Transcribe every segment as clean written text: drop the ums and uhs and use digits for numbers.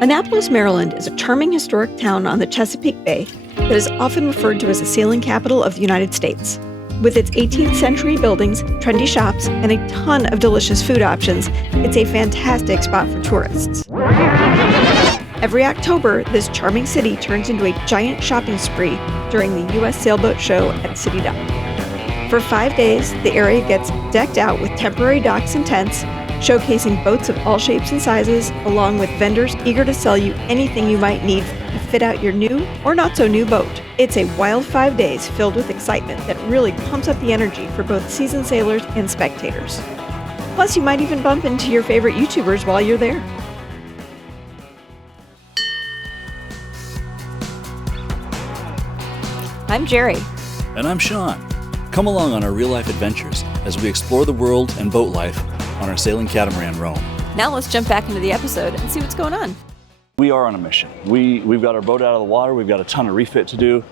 Annapolis, Maryland is a charming historic town on the Chesapeake Bay that is often referred to as the sailing capital of the United States. With its 18th century buildings, trendy shops, and a ton of delicious food options, it's a fantastic spot for tourists. Every October, this charming city turns into a giant shopping spree during the US Sailboat Show at City Dock. For 5 days, the area gets decked out with temporary docks and tents, showcasing boats of all shapes and sizes, along with vendors eager to sell you anything you might need to fit out your new or not so new boat. It's a wild 5 days filled with excitement that really pumps up the energy for both seasoned sailors and spectators. Plus, you might even bump into your favorite YouTubers while you're there. I'm Jerry. And I'm Sean. Come along on our real-life adventures as we explore the world and boat life on our sailing catamaran Rome. Now let's jump back into the episode and see what's going on. We are on a mission. We've got our boat out of the water, we've got a ton of refit to do,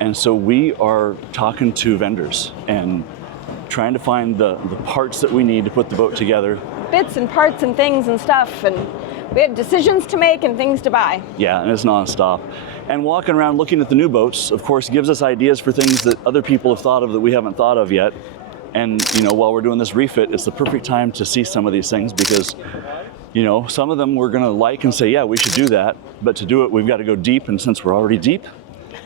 and so we are talking to vendors and trying to find the parts that we need to put the boat together. Bits and parts and things and stuff, and we have decisions to make and things to buy. Yeah, and it's nonstop. And walking around looking at the new boats, of course, gives us ideas for things that other people have thought of that we haven't thought of yet. And, while we're doing this refit, it's the perfect time to see some of these things because, some of them we're going to like and say, yeah, we should do that. But to do it, we've got to go deep. And since we're already deep,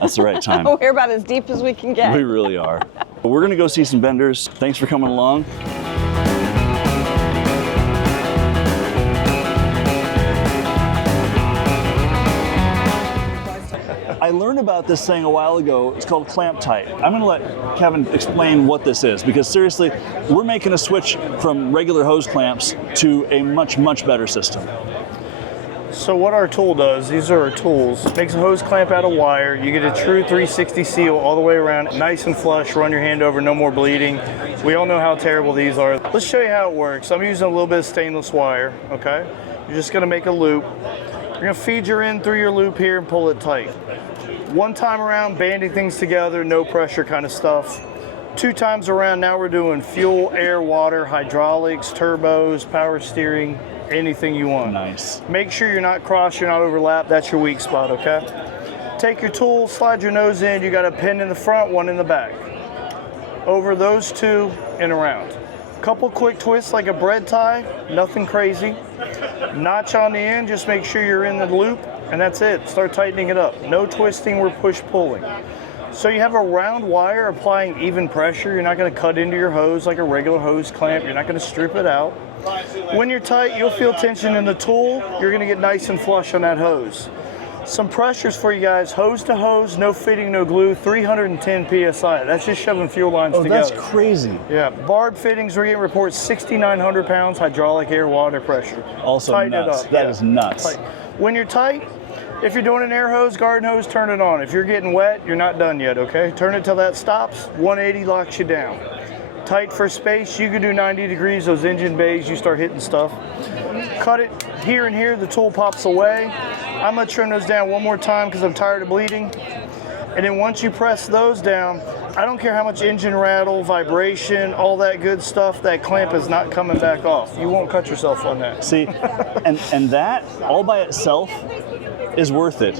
that's the right time. We're about as deep as we can get. We really are. But we're going to go see some vendors. Thanks for coming along. I learned about this thing a while ago. It's called Clamptite. I'm going to let Kevin explain what this is because seriously, we're making a switch from regular hose clamps to a much, much better system. So what our tool does, these are our tools, makes a hose clamp out of wire. You get a true 360 seal all the way around, nice and flush, run your hand over, no more bleeding. We all know how terrible these are. Let's show you how it works. I'm using a little bit of stainless wire, okay? You're just going to make a loop. You're going to feed your end through your loop here and pull it tight. One time around, banding things together, no pressure kind of stuff. 2 times around, now we're doing fuel, air, water, hydraulics, turbos, power steering, anything you want. Nice. Make sure you're not cross, you're not overlap. That's your weak spot, okay? Take your tool, slide your nose in. You got a pin in the front, one in the back. Over those 2 and around. Couple quick twists like a bread tie, nothing crazy. Notch on the end, just make sure you're in the loop. And that's it. Start tightening it up. No twisting, we're push-pulling. So you have a round wire applying even pressure. You're not going to cut into your hose like a regular hose clamp. You're not going to strip it out. When you're tight, you'll feel tension in the tool. You're going to get nice and flush on that hose. Some pressures for you guys. Hose to hose, no fitting, no glue, 310 PSI. That's just shoving fuel lines together. That's crazy. Yeah. Barb fittings, we're getting reports 6,900 pounds hydraulic air water pressure. Also Tighten nuts. it up. That is nuts. Tight. When you're tight, if you're doing an air hose, garden hose, turn it on. If you're getting wet, you're not done yet, okay? Turn it till that stops. 180 locks you down. Tight for space, you can do 90 degrees. Those engine bays, you start hitting stuff. Cut it here and here, the tool pops away. I'm gonna trim those down one more time because I'm tired of bleeding. And then once you press those down, I don't care how much engine rattle, vibration, all that good stuff, that clamp is not coming back off. You won't cut yourself on that. See, and that all by itself is worth it.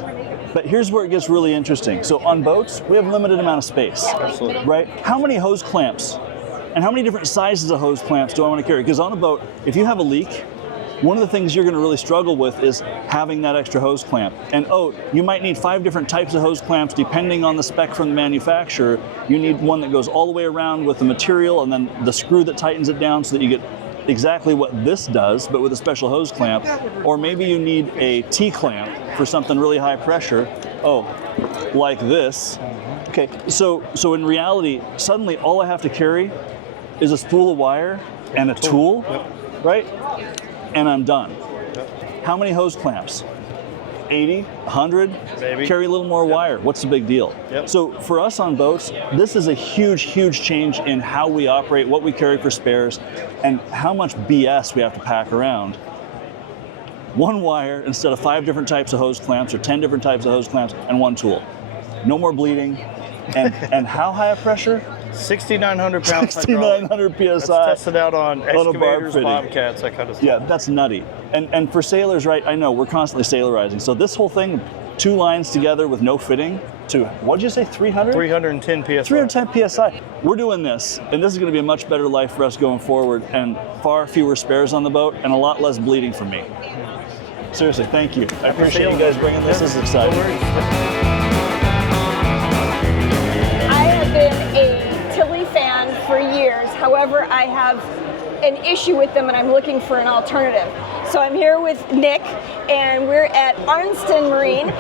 But here's where it gets really interesting. So on boats, we have a limited amount of space. Absolutely. Right? How many hose clamps and how many different sizes of hose clamps do I want to carry? Because on a boat, if you have a leak, one of the things you're going to really struggle with is having that extra hose clamp. And you might need 5 different types of hose clamps depending on the spec from the manufacturer. You need one that goes all the way around with the material and then the screw that tightens it down so that you get exactly what this does, but with a special hose clamp. Or maybe you need a T-clamp for something really high pressure. Like this. Okay, so in reality, suddenly all I have to carry is a spool of wire and a tool, right? And I'm done. How many hose clamps? 80, 100? Maybe. Carry a little more wire. What's the big deal? Yep. So for us on boats, this is a huge, huge change in how we operate, what we carry for spares, and how much BS we have to pack around. 1 wire instead of 5 different types of hose clamps or 10 different types of hose clamps and 1 tool. No more bleeding. And how high a pressure? 6,900 pounds. 6,900 PSI. That's tested out on excavators, fitting. bobcats, that kind of stuff. Yeah, that's nutty. And for sailors, right, I know we're constantly sailorizing. So this whole thing, 2 lines together with no fitting to, what'd you say, 300? 310 PSI. 310 PSI. We're doing this, and this is gonna be a much better life for us going forward, and far fewer spares on the boat, and a lot less bleeding for me. Seriously, thank you. I appreciate you guys bringing this. This is exciting. I have been a Tilley fan for years. However, I have an issue with them and I'm looking for an alternative. So I'm here with Nick and we're at Arntson Marine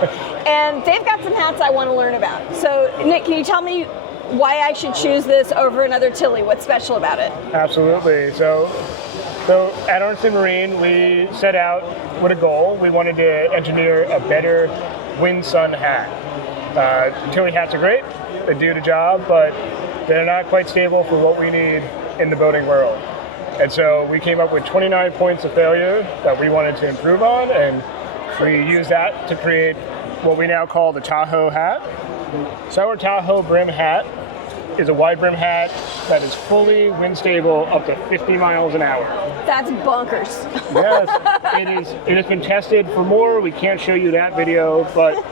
and they've got some hats I want to learn about. So Nick, can you tell me why I should choose this over another Tilley? What's special about it? Absolutely. So at Arntson Marine, we set out with a goal. We wanted to engineer a better wind-sun hat. Tilley hats are great. They do the job, but they're not quite stable for what we need in the boating world. And so we came up with 29 points of failure that we wanted to improve on, and we used that to create what we now call the Tahoe hat. So our Tahoe brim hat is a wide brim hat that is fully wind stable up to 50 miles an hour. That's bonkers. Yes, it has been tested for more. We can't show you that video, but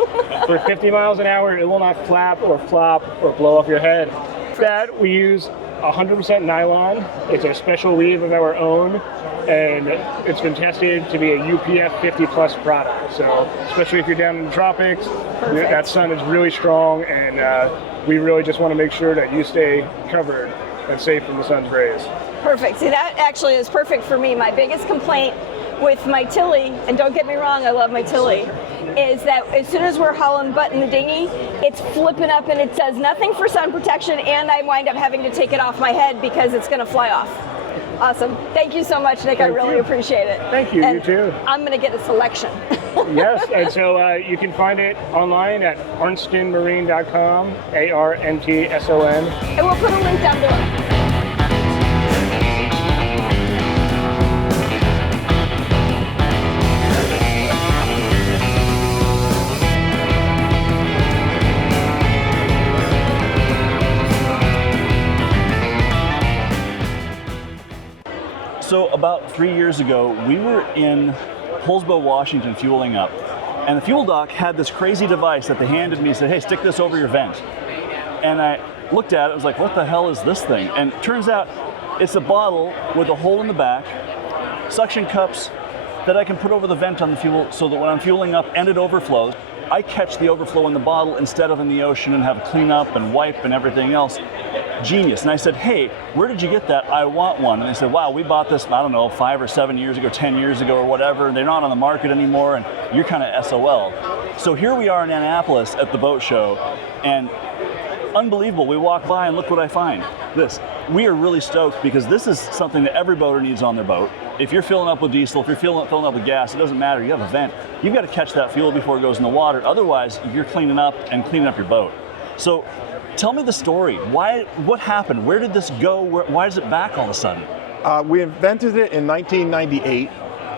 for 50 miles an hour, it will not flap or flop or blow off your head. For that, we use 100% nylon. It's a special weave of our own, and it's been tested to be a UPF 50 plus product. So especially if you're down in the tropics, that sun is really strong, and we really just want to make sure that you stay covered and safe from the sun's rays. Perfect. See, that actually is perfect for me. My biggest complaint with my Tilley, and don't get me wrong, I love my Tilley, is that as soon as we're hauling butt in the dinghy, it's flipping up and it says nothing for sun protection, and I wind up having to take it off my head because it's going to fly off. Awesome. Thank you so much, Nick. I really appreciate it. Thank you. And you too. I'm going to get a selection. Yes, and so you can find it online at arntsonmarine.com, ARNTSON. And we'll put a link down below. So about 3 years ago, we were in Holsbo, Washington, fueling up. And the fuel dock had this crazy device that they handed me and said, hey, stick this over your vent. And I looked at it, I was like, what the hell is this thing? And it turns out it's a bottle with a hole in the back, suction cups that I can put over the vent on the fuel so that when I'm fueling up and it overflows, I catch the overflow in the bottle instead of in the ocean and have a clean up and wipe and everything else. Genius. And I said, hey, where did you get that? I want one. And they said, wow, we bought this, I don't know, 5 or 7 years ago, 10 years ago or whatever, and they're not on the market anymore, and you're kind of SOL. So here we are in Annapolis at the boat show, and unbelievable, we walk by and look what I find. This. We are really stoked because this is something that every boater needs on their boat. If you're filling up with diesel, if you're filling up with gas, it doesn't matter, you have a vent. You've got to catch that fuel before it goes in the water, otherwise you're cleaning up your boat. So tell me the story. What happened? Where did this go? Why is it back all of a sudden? We invented it in 1998,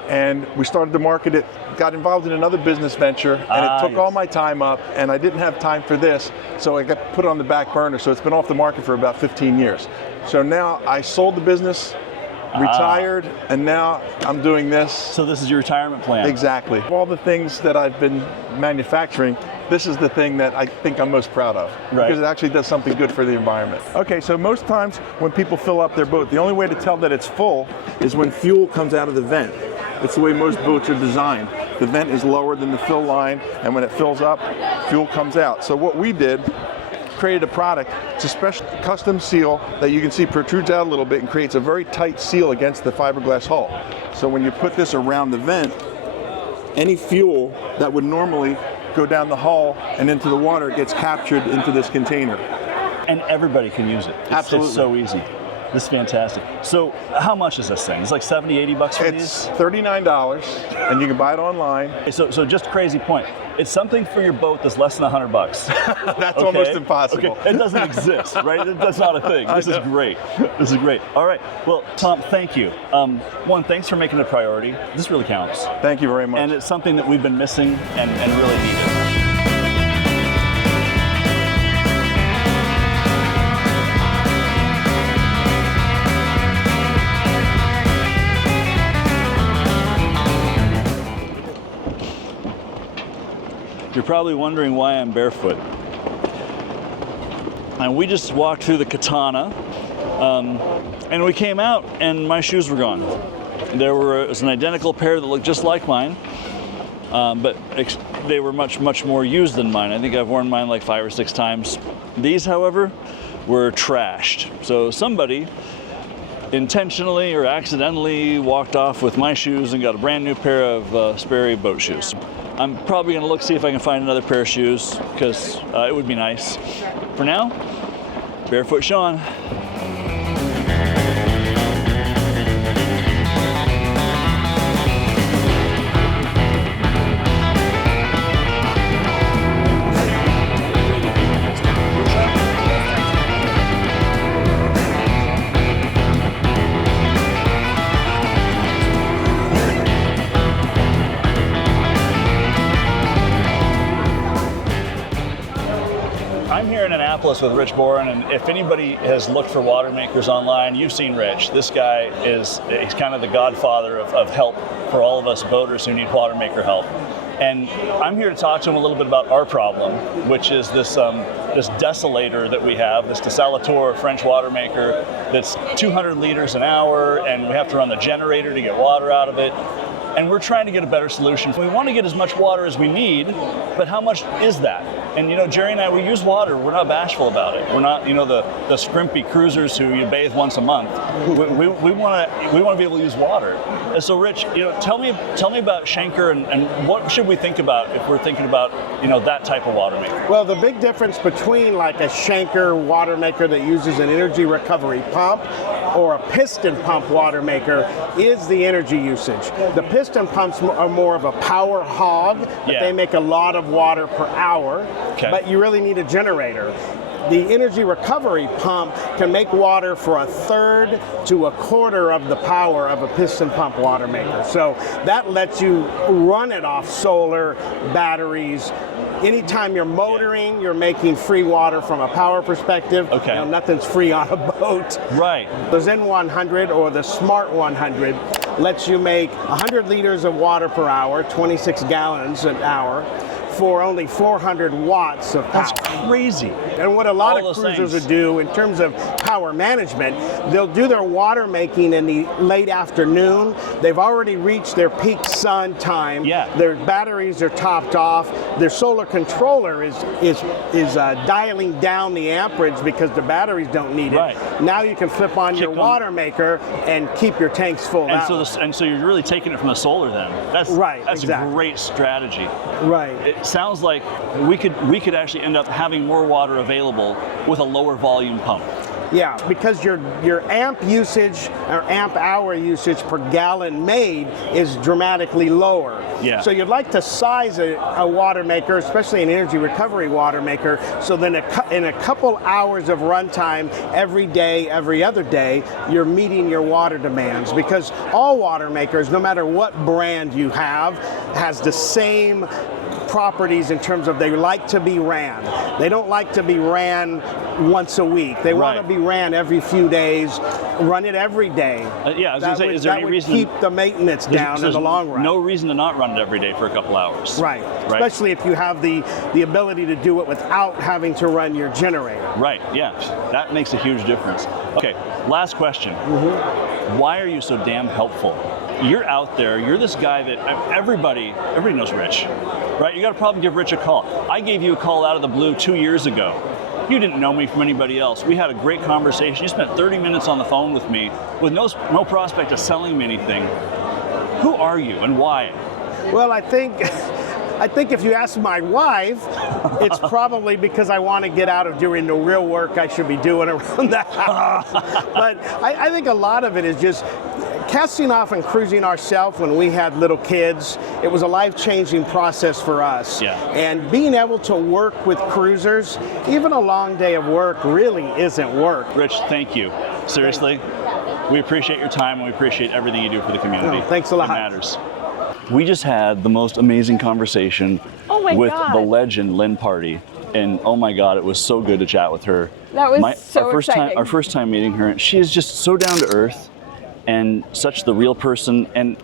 and we started to market it, got involved in another business venture, and it took all my time up, and I didn't have time for this, so I got put on the back burner, so it's been off the market for about 15 years. So now I sold the business, retired, and now I'm doing this. So this is your retirement plan? Exactly. All the things that I've been manufacturing, this is the thing that I think I'm most proud of, because it actually does something good for the environment. Okay, so most times when people fill up their boat, the only way to tell that it's full is when fuel comes out of the vent. It's the way most boats are designed. The vent is lower than the fill line, and when it fills up, fuel comes out. So what we did, created a product, it's a special custom seal that you can see protrudes out a little bit and creates a very tight seal against the fiberglass hull. So when you put this around the vent, any fuel that would normally go down the hull and into the water gets captured into this container. And everybody can use it. Absolutely. It's so easy. This is fantastic. So how much is this thing? It's like 70, 80 bucks for these? It's $39, and you can buy it online. So just a crazy point. It's something for your boat that's less than 100 bucks. That's almost impossible. Okay. It doesn't exist, right? That's not a thing. This is great. This is great. All right. Well, Tom, thank you. One, thanks for making it a priority. This really counts. Thank you very much. And it's something that we've been missing and really needed. You're probably wondering why I'm barefoot. And we just walked through the Katana, and we came out and my shoes were gone. There was an identical pair that looked just like mine, but they were much, much more used than mine. I think I've worn mine like 5 or 6 times. These, however, were trashed. So somebody intentionally or accidentally walked off with my shoes and got a brand new pair of Sperry boat shoes. I'm probably gonna see if I can find another pair of shoes, because it would be nice. For now, Barefoot Shawn. I'm here in Annapolis with Rich Boren, and if anybody has looked for water makers online, you've seen Rich. This guy he's kind of the godfather of help for all of us boaters who need water maker help. And I'm here to talk to him a little bit about our problem, which is this desalator that we have, this desalator French water maker that's 200 liters an hour, and we have to run the generator to get water out of it. And we're trying to get a better solution. We want to get as much water as we need, but how much is that? And you know, Jerry and I, we use water. We're not bashful about it. We're not, you know, the scrimpy cruisers who you bathe once a month. We want to be able to use water. And so, Rich, you know, tell me about Schenker and what should we think about if we're thinking about, you know, that type of water maker? Well, the big difference between like a Schenker water maker that uses an energy recovery pump or a piston pump water maker is the energy usage. The piston pumps are more of a power hog, but they make a lot of water per hour, but you really need a generator. The energy recovery pump can make water for 1/3 to 1/4 of the power of a piston pump water maker. So that lets you run it off solar, batteries. Anytime you're motoring, you're making free water from a power perspective. You know, nothing's free on a boat. Right. The Zen 100 or the Smart 100 lets you make 100 liters of water per hour, 26 gallons an hour, for only 400 watts of power. That's crazy. And what a lot of cruisers would do in terms of power management, they'll do their water making in the late afternoon. They've already reached their peak sun time. Their batteries are topped off. Their solar controller is dialing down the amperage because the batteries don't need it. Now you can flip on your water maker and keep your tanks full. And so you're really taking it from the solar then. That's a great strategy. It sounds like we could actually end up having more water available with a lower volume pump. Yeah, because your amp usage or amp hour usage per gallon made is dramatically lower. So you'd like to size a water maker, especially an energy recovery water maker, so then in a couple hours of runtime every day, every other day, you're meeting your water demands. Because all water makers, no matter what brand you have, has the same properties in terms of they like to be ran. They don't like to be ran once a week. They want to be ran every few days. Run it every day. I was going to say, is there any reason keep the maintenance down in the long run? No reason to not run it every day for a couple hours. Right. Especially if you have the ability to do it without having to run your generator. That makes a huge difference. Okay, last question. Why are you so damn helpful? You're out there, you're this guy that everybody knows Rich, right? You got to probably give Rich a call. I gave you a call out of the blue 2 years ago. You didn't know me from anybody else. We had a great conversation. You spent 30 minutes on the phone with me with no prospect of selling me anything. Who are you and why? Well, I think if you ask my wife, it's probably because I want to get out of doing the real work I should be doing around the house. But I think a lot of it is just casting off and cruising ourselves when we had little kids. It was a life-changing process for us. And being able to work with cruisers, even a long day of work really isn't work. Rich, thank you. Seriously, we appreciate your time and we appreciate everything you do for the community. Thanks a lot. It matters. We just had the most amazing conversation with the legend Lin Pardey, and oh my God, it was so good to chat with her. That was so exciting. Our first time meeting her, she is just so down to earth and such the real person. And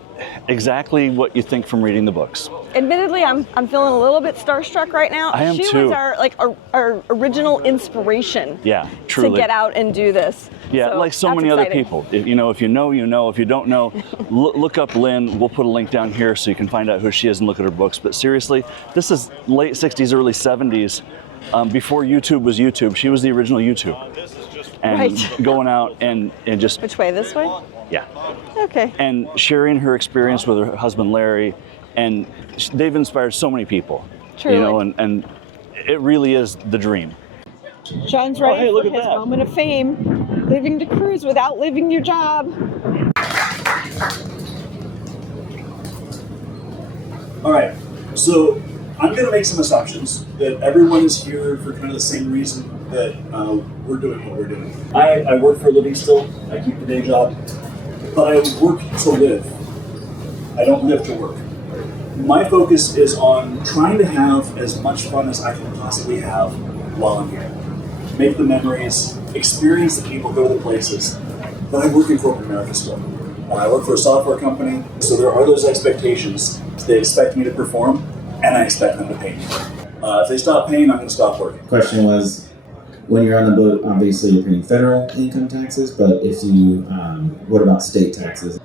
exactly what you think from reading the books. Admittedly, I'm feeling a little bit starstruck right now. I am she too. was our original inspiration. Yeah, truly. To get out and do this. Yeah, like so many other exciting. people. If you know, you know. If you don't know, look up Lin. We'll put a link down here so you can find out who she is and look at her books. But seriously, this is late 60s, early 70s. Before YouTube was YouTube, she was the original YouTube. And Right. going out and just... Which way, this way? Yeah. Okay. And sharing her experience with her husband, Larry. And they've inspired so many people. Truly. You know, and it really is the dream. Sean's ready hey, look for at his that. moment of fame. Living to cruise without leaving your job. All right, so I'm going to make some assumptions that everyone is here for kind of the same reason that we're doing what we're doing. I work for a living still. I keep the day job, but I work to live. I don't live to work. My focus is on trying to have as much fun as I can possibly have while I'm here. Make the memories, experience the people, go to the places. But I work in corporate America still. I work for a software company, so there are those expectations. They expect me to perform, and I expect them to pay me. If they stop paying, I'm going to stop working. Question was, when you're on the boat, obviously you're paying federal income taxes, but if you, what about state taxes?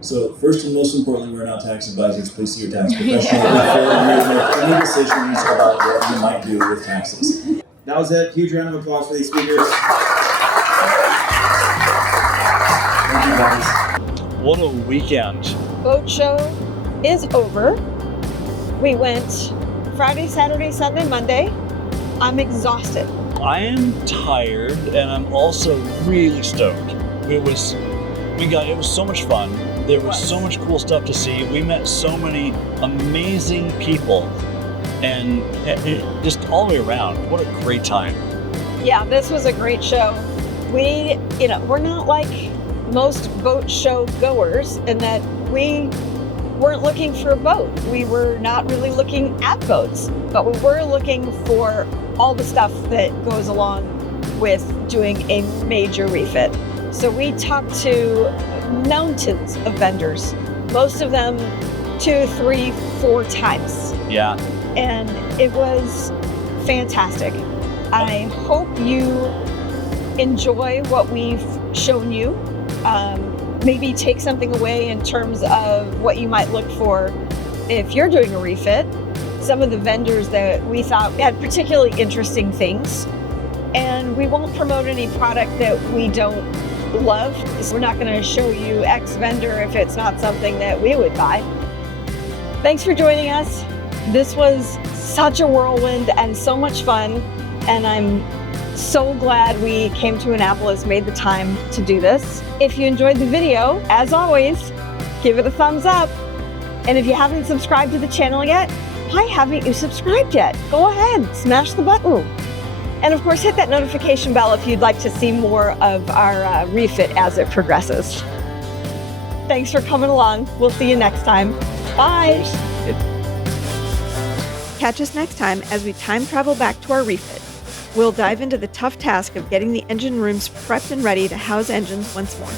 So first and most importantly, we're not tax advisors. Please see your tax professional before you make any decisions about what you might do with taxes. That was it. Huge round of applause for these speakers. Thank you, guys. What a weekend. Boat show is over. We went Friday, Saturday, Sunday, Monday. I'm exhausted. I am tired, and I'm also really stoked. It was so much fun. There was so much cool stuff to see. We met so many amazing people, and just all the way around, what a great time. Yeah, this was a great show. We're not like most boat show goers in that we weren't looking for a boat. We were not really looking at boats, but we were looking for all the stuff that goes along with doing a major refit. So we talked to mountains of vendors, most of them 2, 3, 4 times. Yeah. And it was fantastic. I hope you enjoy what we've shown you. Maybe take something away in terms of what you might look for if you're doing a refit. Some of the vendors that we thought had particularly interesting things. And we won't promote any product that we don't love. We're not going to show you X vendor if it's not something that we would buy. Thanks for joining us. This was such a whirlwind and so much fun. And I'm so glad we came to Annapolis, made the time to do this. If you enjoyed the video, as always, give it a thumbs up. And if you haven't subscribed to the channel yet, why haven't you subscribed yet? Go ahead, smash the button. And of course, hit that notification bell if you'd like to see more of our refit as it progresses. Thanks for coming along. We'll see you next time. Bye. Catch us next time as we time travel back to our refit. We'll dive into the tough task of getting the engine rooms prepped and ready to house engines once more.